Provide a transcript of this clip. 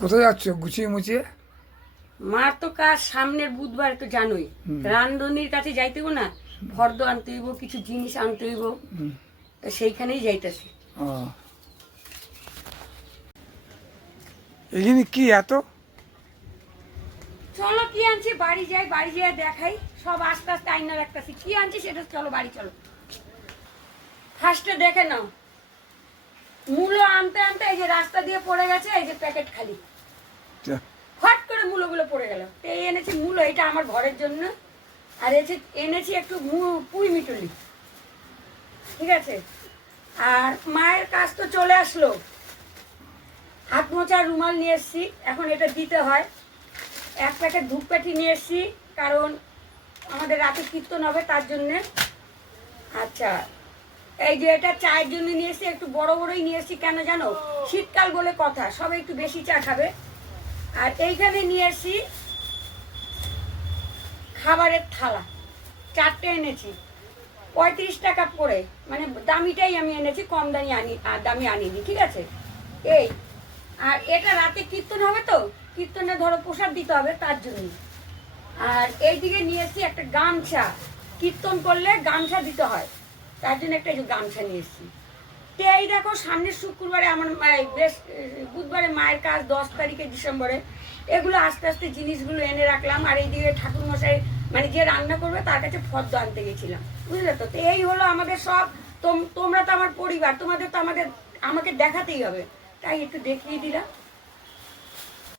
কোথায় যাচ্ছ? গুছিয়ে মুছিয়ে? মার তো কাজ সামনের বুধবার তো জানোই। রান্ধনির কাছে যাইতে হইব না? ফর্দ আনতে হইব কিছু জিনিস আনতে হইব। তো সেইখানেই যাইতেছি। এখানে কি এত? চলো কি আনছি? বাড়ি যাই বাড়ি যাই দেখাই। সব আস্তে আস্তে আইনা রাখতেছি। কি আনছি সেটা চলো বাড়ি চলো। ফার্স্টে দেখে নাও। মূলো আনতে আনতে এই যে রাস্তা দিয়ে পড়ে গেছে এই যে প্যাকেট খালি। হট করে মূলোগুলো পড়ে গেল। এই এনেছি মূলো এটা আমার ঘরের জন্য। আর এসে এনেছি একটু পুঁই মিটুলি। ঠিক আছে? আর মায়ের কাজ তো চলে আসলো। হাত মোছার রুমাল নিয়ে এসছি। এখন এটা দিতে হয়। এক প্যাকেট ধূপকাঠি নিয়ে এসছি কারণ আমাদের রাতে কীর্তন হবে তার জন্যে। আচ্ছা এই যে এটা চায়ের জন্য নিয়ে একটু বড় বড়ই নিয়ে কেন জানো? শীতকাল বলে কথা, সবাই একটু বেশি চা খাবে। আর এইখানে নিয়ে খাবারের থালা। চারটে এনেছি। পঁয়ত্রিশ টাকা করে মানে দামিটাই আমি এনেছি, কম দামি আনি দামি আনিনি, ঠিক আছে? এই, আর এটা রাতে কীর্তন হবে তো? কীর্তনে ধরো প্রসাদ দিতে হবে, তার জন্য। আর এইদিকে নিয়ে একটা গামছা। কীর্তন করলে গামছা দিতে হয়। তার জন্য একটা গামছা নিয়ে এসছি। তো এই দেখো, সামনের শুক্রবারে আমার বেশ বুধবারে মায়ের কাজ দশ তারিখে ডিসেম্বরে। এগুলো আস্তে আস্তে জিনিসগুলো এনে রাখলাম। আর এইদিকে ঠাকুর মশাই মানে যে রান্না করবে, তার কাছে ফর্দ আনতে গেছিলাম। বুঝলে তো এই হলো আমাদের সব। তোম- তোমরা তো আমার পরিবার, তোমাদের তো আমাদের আমাকে দেখাতেই হবে। তাই একটু দেখিয়ে দিলাম।